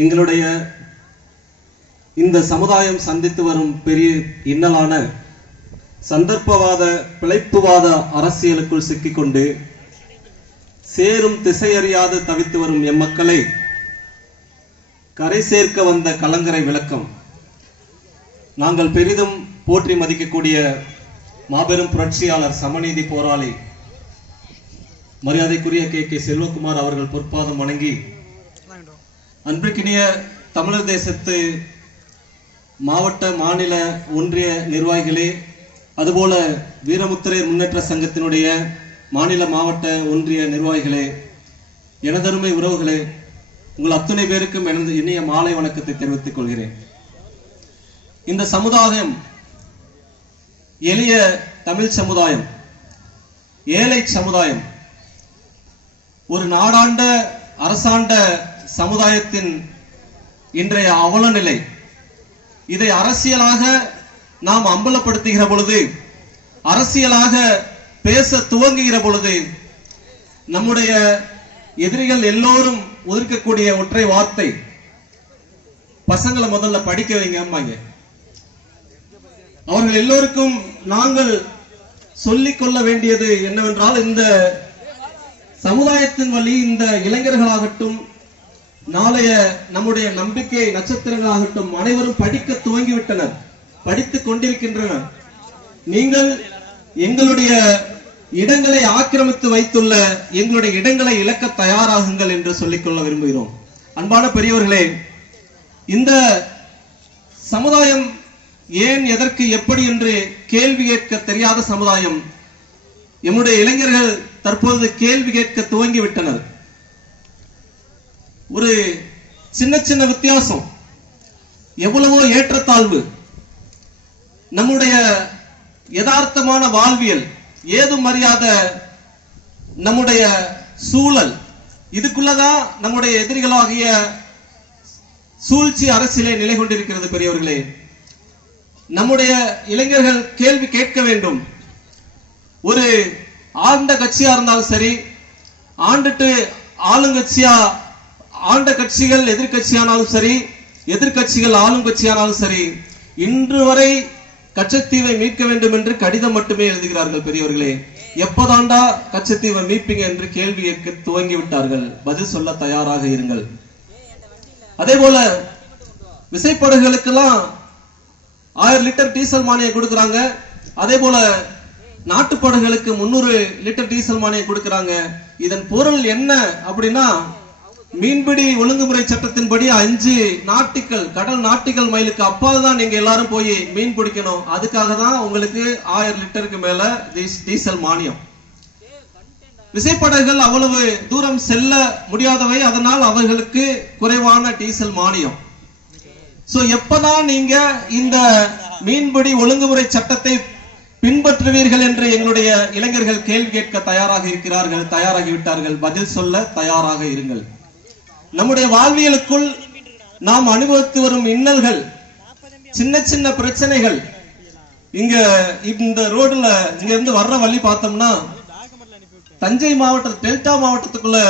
எங்களுடைய இந்த சமுதாயம் சந்தித்து வரும் பெரிய இன்னலான சந்தர்ப்பவாத பிழைப்புவாத அரசியலுக்குள் சிக்கிக்கொண்டு சேரும் திசையறியாது தவித்து வரும் எம்மக்களை கரை சேர்க்க வந்த கலங்கரை விளக்கம். நாங்கள் பெரிதும் போற்றி மதிக்கக்கூடிய மாபெரும் புரட்சியாளர் சமநீதி போராளி மரியாதைக்குரிய கே. கே. செல்வகுமார் அவர்கள் பொற்பாதம் வணங்கி அன்பிற்கினிய தமிழர் தேசத்து மாவட்ட மாநில ஒன்றிய நிர்வாகிகளே அதுபோல வீரமுத்திரையர் முன்னேற்ற சங்கத்தினுடைய மாநில மாவட்ட ஒன்றிய நிர்வாகிகளே எனதருமை உறவுகளே உங்கள் அத்தனை பேருக்கும் எனது இனிய மாலை வணக்கத்தை தெரிவித்துக் கொள்கிறேன். இந்த சமுதாயம் எளிய தமிழ் சமுதாயம் ஏழை சமுதாயம் ஒரு நாடாண்ட அரசாண்ட சமுதாயத்தின் இன்றைய அவல நிலை இதை அரசியலாக நாம் அம்பலப்படுத்துகிற பொழுது அரசியலாக பேச துவங்குகிற பொழுது நம்முடைய எதிரிகள் எல்லோரும் ஒதுக்கக்கூடிய ஒற்றை வார்த்தை பசங்களை முதல்ல படிக்க வைங்க அம்மாங்க. அவர்கள் எல்லோருக்கும் நாங்கள் சொல்லிக் கொள்ள வேண்டியது என்னவென்றால் இந்த சமுதாயத்தின் வழி இந்த இளைஞர்களாகட்டும் நாளைய நம்முடைய நம்பிக்கை நட்சத்திரங்களாகட்டும் அனைவரும் படிக்க துவங்கிவிட்டனர் படித்துக் கொண்டிருக்கின்றனர். நீங்கள் எங்களுடைய இடங்களை ஆக்கிரமித்து வைத்துள்ள எங்களுடைய இடங்களை இழக்க தயாராகுங்கள் என்று சொல்லிக்கொள்ள விரும்புகிறோம். அன்பான பெரியவர்களே இந்த சமுதாயம் ஏன் எதற்கு எப்படி என்று கேள்வி கேட்க தெரியாத சமுதாயம் எம்முடைய இளைஞர்கள் தற்போது கேள்வி கேட்க துவங்கி விட்டனர் ஒரு சின்ன சின்ன வித்தியாசம். எவ்வளவோ ஏற்றத்தாழ்வு. நம்முடைய யதார்த்தமான வாழ்வியல் ஏதும் அறியாத நம்முடைய சூழல் இதுக்குள்ளதான் நம்முடைய எதிரிகளாகிய சூழ்ச்சி அரசியலே நிலை கொண்டிருக்கிறது பெரியவர்களே நம்முடைய இளைஞர்கள் கேள்வி கேட்க வேண்டும். ஒரு ஆண்ட கட்சியா இருந்தாலும் சரி ஆண்டுட்டு ஆளுங்கட்சியா ஆண்ட கட்சிகள் எதிர்கட்சியானாலும் சரி எதிர்கட்சிகள் ஆளும் கட்சியானாலும் சரி இன்று வரை கச்சத்தீவை மீட்க வேண்டும் என்று கடிதம் மட்டுமே எழுதுகிறார்கள் பெரியவர்களே எப்போதாண்டா கச்சத்தீவை மீட்பீங்க என்று கேள்வி கேட்க துவங்கி விட்டார்கள் பதில் சொல்ல தயாராக இருங்கள். அதே போல விசைப்படகுகளுக்கெல்லாம் ஆயிரம் லிட்டர் டீசல் மானியம் கொடுக்குறாங்க. அதே போல நாட்டுப்படகுகளுக்கு முன்னூறு லிட்டர் டீசல் மானியம் கொடுக்கறாங்க. இதன் பொருள் என்ன அப்படின்னா மீன்பிடி ஒழுங்குமுறை சட்டத்தின்படி அஞ்சு நாட்டுகள் கடல் நாட்டுகள் மைலுக்கு அப்பால் தான் நீங்க எல்லாரும் போய் மீன் பிடிக்கணும். அதுக்காக தான் உங்களுக்கு ஆயிரம் லிட்டருக்கு மேல டீசல் மானியம். விசைப்படகுகள் அவ்வளவு தூரம் செல்ல முடியாதவை அதனால் அவர்களுக்கு குறைவான டீசல் மானியம். சோ எப்பதான் நீங்க இந்த மீன்பிடி ஒழுங்குமுறை சட்டத்தை பின்பற்றுவீர்கள் என்று எங்களுடைய இளைஞர்கள் கேள்வி கேட்க தயாராக இருக்கிறார்கள் தயாராகிவிட்டார்கள். பதில் சொல்ல தயாராக இருங்கள். நம்முடைய வாழ்வியலுக்குள் நாம் அனுபவித்து வரும் இன்னல்கள் சின்ன சின்ன பிரச்சனைகள் இங்க இந்த ரோடுல இங்க இருந்து வர்ற வழி பார்த்தோம்னா தஞ்சை மாவட்ட டெல்டா மாவட்டத்துக்குள்ள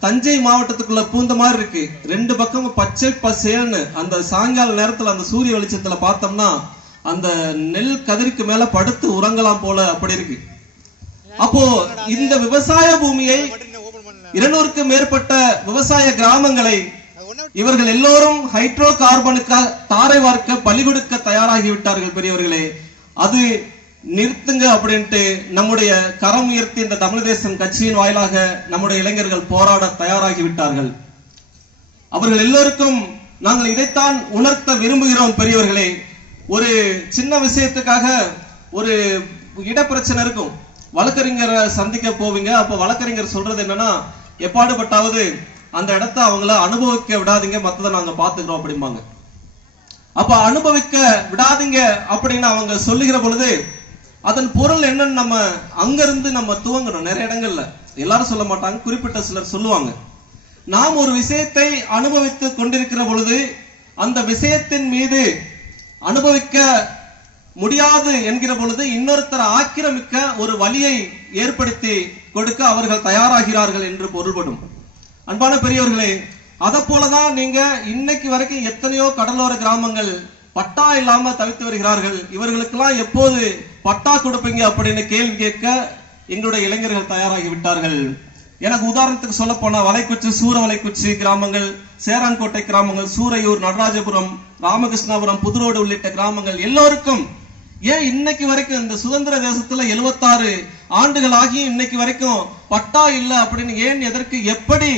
தஞ்சை மாவட்டத்துக்குள்ள பூந்த மாதிரி இருக்கு. ரெண்டு பக்கமும் பச்சை பசேல்னு அந்த சாயங்கால நேரத்துல அந்த சூரிய வெளிச்சத்துல பார்த்தோம்னா அந்த நெல் கதிருக்கு மேல படுத்து உறங்கலாம் போல அப்படி இருக்கு. அப்போ இந்த விவசாய பூமியை இருநூறுக்கு மேற்பட்ட விவசாய கிராமங்களை இவர்கள் எல்லோரும் ஹைட்ரோ கார்பனுக்காக தாரை வார்க்க பலி கொடுக்க தயாராகி விட்டார்கள் பெரியவர்களே. அது நிறுத்துங்க அப்படின்ட்டு நம்முடைய கரம் உயர்த்தி இந்த தமிழ் தேசம் கட்சியின் வாயிலாக நம்முடைய இளைஞர்கள் போராட தயாராகி விட்டார்கள் அவர்கள் எல்லோருக்கும் நாங்கள் இதைத்தான் உணர்த்த விரும்புகிறோம் பெரியவர்களே. ஒரு சின்ன விஷயத்துக்காக ஒரு இடப்பிரச்சனை இருக்கும். வழக்கறிஞரை சந்திக்க போவீங்க. அப்ப வழக்கறிஞர் சொல்றது என்னன்னா எப்பாடுபட்டாவது அந்த இடத்த அவங்கள அனுபவிக்க விடாதீங்க மத்ததை நாங்க பாத்துக்கிறோம் அப்படிம்பாங்க. அப்ப அனுபவிக்க விடாதீங்க அப்படின்னு அவங்க சொல்லுகிற பொழுது அதன் பொருள் என்னன்னு நம்ம அங்கிருந்து நம்ம துவங்கணும். நிறைய இடங்கள்ல. எல்லாரும் சொல்ல மாட்டாங்க குறிப்பிட்ட சிலர் சொல்லுவாங்க. நாம் ஒரு விஷயத்தை அனுபவித்து கொண்டிருக்கிற பொழுது அந்த விஷயத்தின் மீது அனுபவிக்க முடியாது என்கிற பொழுது இன்னொருத்தர் ஆக்கிரமிக்க ஒரு வழியை ஏற்படுத்தி கொடுக்க அவர்கள் தயாராகிறார்கள் என்று பொருள்படும். அன்பான பெரியவர்களே அதை போலதான் நீங்க இன்னைக்கு வரைக்கும் எத்தனையோ கடலோர கிராமங்கள் பட்டா இல்லாம தவித்து வருகிறார்கள். இவர்களுக்கெல்லாம் எப்போது பட்டா கொடுப்பீங்க அப்படின்னு கேள்வி கேட்க எங்களுடைய இளைஞர்கள் தயாராகி விட்டார்கள். எனக்கு உதாரணத்துக்கு சொல்ல போனா வலைக்குச்சி சூர வலைக்குச்சி கிராமங்கள் சேரான்கோட்டை கிராமங்கள் சூரையூர் நடராஜபுரம் ராமகிருஷ்ணாபுரம் புதுரோடு உள்ளிட்ட கிராமங்கள் எல்லோருக்கும் ஏன் இன்னைக்கு வரைக்கும் இந்த சுதந்திர தேசத்துல 76 ஆண்டுகள் ஆகி இன்னைக்கு வரைக்கும் பட்டா இல்ல அப்படின்னு ஏன் எதற்கு எப்படி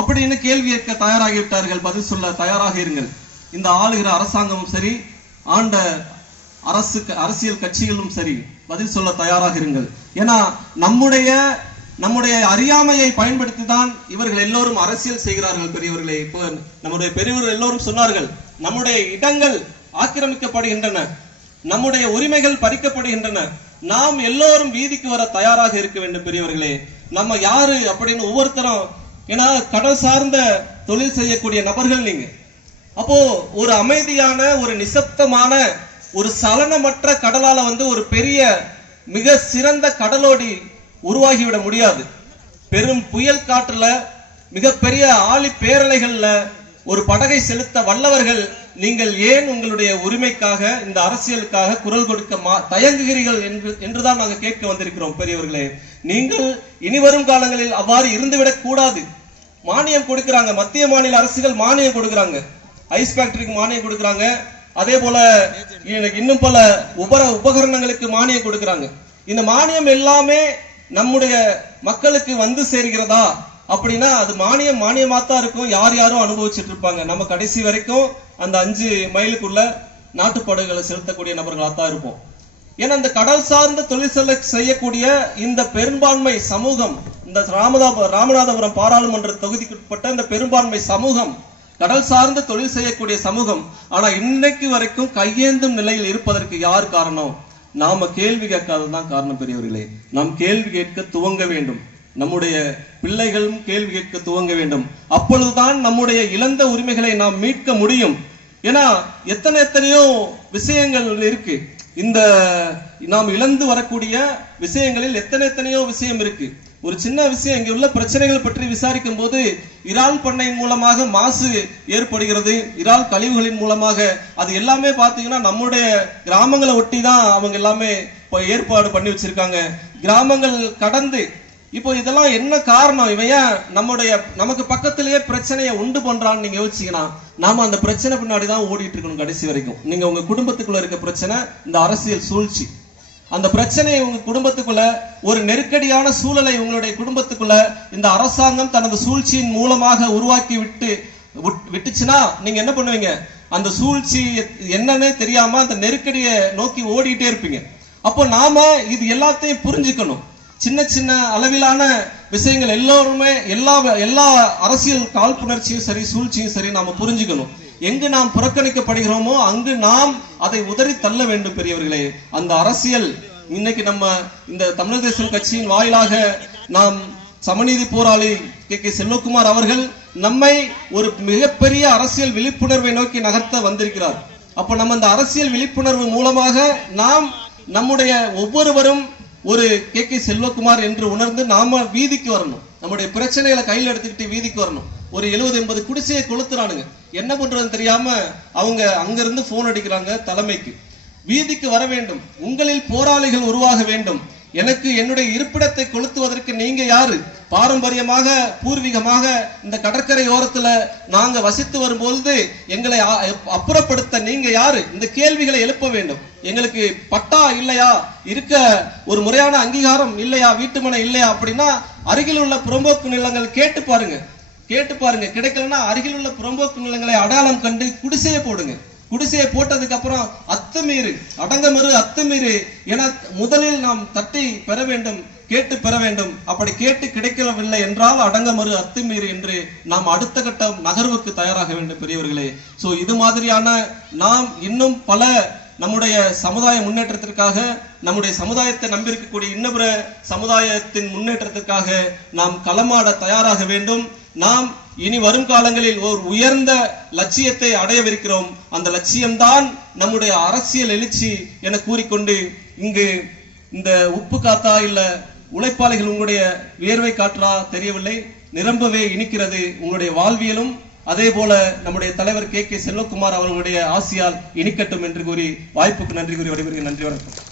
அப்படின்னு கேள்வி கேட்க தயாராகிவிட்டார்கள் பதில் சொல்ல தயாராக இருங்கள். இந்த ஆளுகிற அரசாங்கமும் சரி ஆண்ட அரசு அரசியல் கட்சிகளும் சரி பதில் சொல்ல தயாராக இருங்கள். ஏன்னா நம்முடைய நம்முடைய அறியாமையை பயன்படுத்தி தான் இவர்கள் எல்லோரும் அரசியல் செய்கிறார்கள் பெரியவர்களே. இப்போ நம்முடைய பெரியவர்கள் எல்லோரும் சொன்னார்கள் நம்முடைய இடங்கள் ஆக்கிரமிக்கப்படுகின்றன. நம்முடைய உரிமைகள் பறிக்கப்படுகின்றன. நாம் எல்லோரும் வீதிக்கு வர தயாராக இருக்க வேண்டும் பெரியவர்களே. நம்ம யாரு அப்படின்னு ஒவ்வொருத்தரும் ஏன்னா கடல் சார்ந்த தொழில் செய்யக்கூடிய நபர்கள் நீங்க. அப்போ ஒரு அமைதியான ஒரு நிசப்தமான ஒரு சலனமற்ற கடலால வந்து ஒரு பெரிய மிக சிறந்த கடலோடி உருவாகிவிட முடியாது. பெரும் புயல் காற்றுல மிகப்பெரிய ஆழி பேரலைகள்ல ஒரு படகை செலுத்த வல்லவர்கள் நீங்கள் ஏன் உங்களுடைய உரிமைக்காக இந்த அரசியலுக்காக குரல் கொடுக்க மா- தயங்குகிறீர்கள் என்று என்றுதான் நாங்கள் கேட்க வந்திருக்கிறோம் பெரியவர்களே. நீங்கள் இனிவரும் காலங்களில் அவ்வாறு இருந்துவிடக் கூடாது. மானியம் கொடுக்கிறாங்க. மத்திய மாநில அரசுகள் மானியம் கொடுக்கிறாங்க. ஐஸ் ஃபேக்டரிக்கு மானியம் கொடுக்கிறாங்க. அதே போல இன்னும் பல உபர உபகரணங்களுக்கு மானியம் கொடுக்கிறாங்க. இந்த மானியம் எல்லாமே நம்முடைய மக்களுக்கு வந்து சேர்கிறதா? அப்படின்னா அது மானியம் மானியமா தான் இருக்கும். யார் யாரும் அனுபவிச்சுட்டு இருப்பாங்க நம்ம கடைசி வரைக்கும் அந்த அஞ்சு மைலுக்குள்ள நாட்டுப்படகுகளை செலுத்தக்கூடிய நபர்களாக தான் இருப்போம். ஏன்னா இந்த கடல் சார்ந்த தொழில் செல்ல செய்யக்கூடிய இந்த பெரும்பான்மை சமூகம் இந்த ராமதாபுரம் ராமநாதபுரம் பாராளுமன்ற தொகுதிக்குட்பட்ட இந்த பெரும்பான்மை சமூகம் கடல் சார்ந்த தொழில் செய்யக்கூடிய சமூகம் ஆனா இன்னைக்கு வரைக்கும் கையேந்தும் நிலையில் இருப்பதற்கு யார் காரணம்? நாம கேள்வி கேட்காததான் காரணம் பெரியவர்களே. நாம் கேள்வி கேட்க துவங்க வேண்டும். நம்முடைய பிள்ளைகளும் கேள்வி கேட்க துவங்க வேண்டும். அப்பொழுதுதான் நம்முடைய இழந்த உரிமைகளை நாம் மீட்க முடியும். ஏன்னா எத்தனை எத்தனையோ விஷயங்கள் இருக்கு. இந்த நாம் இழந்து வரக்கூடிய விஷயங்களில் எத்தனை எத்தனையோ விஷயம் இருக்கு. ஒரு சின்ன விஷயம் இங்கே உள்ள பிரச்சனைகள் பற்றி விசாரிக்கும் போது இறால் பண்ணையின் மூலமாக மாசு ஏற்படுகிறது. இறால் கழிவுகளின் மூலமாக அது எல்லாமே பார்த்தீங்கன்னா நம்முடைய கிராமங்களை ஒட்டி தான் அவங்க எல்லாமே ஏற்பாடு பண்ணி வச்சிருக்காங்க. கிராமங்கள் கடந்து இப்போ இதெல்லாம் என்ன காரணம்? இவன் ஏன் நம்முடைய நமக்கு பக்கத்திலேயே பிரச்சனையை உண்டு பண்றான்னு நீங்க யோசிச்சீங்கன்னா நாம அந்த பிரச்சனை பின்னாடி தான் ஓடிட்டு இருக்கணும் கடைசி வரைக்கும். நீங்க உங்க குடும்பத்துக்குள்ள இருக்க பிரச்சனை இந்த அரசியல் சூழ்ச்சி. அந்த பிரச்சனையை உங்க குடும்பத்துக்குள்ள ஒரு நெருக்கடியான சூழலை உங்களுடைய குடும்பத்துக்குள்ள இந்த அரசாங்கம் தனது சூழ்ச்சியின் மூலமாக உருவாக்கி விட்டு விட்- விட்டுச்சுன்னா நீங்க என்ன பண்ணுவீங்க? அந்த சூழ்ச்சி என்னன்னே தெரியாம அந்த நெருக்கடியை நோக்கி ஓடிட்டே இருப்பீங்க. அப்போ நாம இது எல்லாத்தையும் புரிஞ்சுக்கணும். சின்ன சின்ன அளவிலான விஷயங்கள் எல்லோருமே எல்லா எல்லா அரசியல் காழ்ப்புணர்ச்சியும் சரி சூழ்ச்சியும் சரி நாம புரிஞ்சுக்கணும். எங்கு நாம் புறக்கணிக்கப்படுகிறோமோ அங்கு நாம் அதை உதறி தள்ள வேண்டும் பெரியவர்களே. அந்த அரசியல் இன்னைக்கு நம்ம இந்த தமிழர் தேசம் கட்சியின் வாயிலாக நாம் சமநீதி போராளி கே. கே. செல்வகுமார் அவர்கள் நம்மை ஒரு மிகப்பெரிய அரசியல் விழிப்புணர்வை நோக்கி நகர்த்த வந்திருக்கிறார். அப்ப நம்ம அந்த அரசியல் விழிப்புணர்வு மூலமாக நாம் நம்முடைய ஒவ்வொருவரும் ஒரு கே கே செல்வகுமார் என்று உணர்ந்து நாம வீதிக்கு வரணும். நம்முடைய பிரச்சனைகளை கையில் எடுத்துக்கிட்டு வீதிக்கு வரணும். ஒரு எழுபது எண்பது குடிசையை கொளுத்துறானுங்க. என்ன பண்றதுன்னு தெரியாம அவங்க அங்கிருந்து போன் அடிக்கிறாங்க தலைமைக்கு. வீதிக்கு வர வேண்டும். உங்களில் போராளிகள் உருவாக வேண்டும். எனக்கு என்னுடைய இருப்பிடத்தை கொளுத்துவதற்கு நீங்க யாரு? பாரம்பரியமாக பூர்வீகமாக இந்த கடற்கரை ஓரத்துல நாங்க வசித்து வரும்பொழுது எங்களை அப்புறப்படுத்த நீங்க யாரு? இந்த கேள்விகளை எழுப்ப வேண்டும். எங்களுக்கு பட்டா இல்லையா? இருக்க ஒரு முறையான அங்கீகாரம் இல்லையா? வீட்டுமனை இல்லையா? அப்படின்னா அருகில் உள்ள புறம்போக்கு நிலங்கள் கேட்டு பாருங்க. கேட்டு பாருங்க. கிடைக்கலன்னா அருகில் உள்ள புறம்போக்கு நிலங்களை அடையாளம் கண்டு குடிசையை போடுங்க. குடிசையை போட்டதுக்கு அப்புறம் அத்துமீறு அடங்கமறு அத்துமீறு என முதலில் நாம் தட்டி பெற வேண்டும் கேட்டு பெற வேண்டும். அப்படி கேட்டு கிடைக்கவில்லை என்றால் அடங்கமறு அத்துமீறு என்று நாம் அடுத்த கட்டம் நகர்வுக்கு தயாராக வேண்டும் பெரியவர்களே. ஸோ இது மாதிரியான நாம் இன்னும் பல நம்முடைய சமுதாய முன்னேற்றத்திற்காக நம்முடைய சமுதாயத்தை நம்பியிருக்கக்கூடிய இன்னபிற சமுதாயத்தின் முன்னேற்றத்திற்காக நாம் களமாட தயாராக வேண்டும். நாம் இனி வரும் காலங்களில் ஒரு உயர்ந்த லட்சியத்தை அடையவிருக்கிறோம். அந்த லட்சியம்தான் நம்முடைய அரசியல் எழுச்சி என கூறிக்கொண்டு இங்கு இந்த உப்பு காத்தா இல்ல உழைப்பாளிகள் உங்களுடைய வியர்வை காற்றா தெரியவில்லை. நிரம்பவே இனிக்கிறது உங்களுடைய வாழ்வியலும். அதே போல நம்முடைய தலைவர் கே கே செல்வகுமார் அவர்களுடைய ஆசியால் இனிக்கட்டும் என்று கூறி வாய்ப்புக்கு நன்றி கூறி விடைபெறுகிறேன். நன்றி வணக்கம்.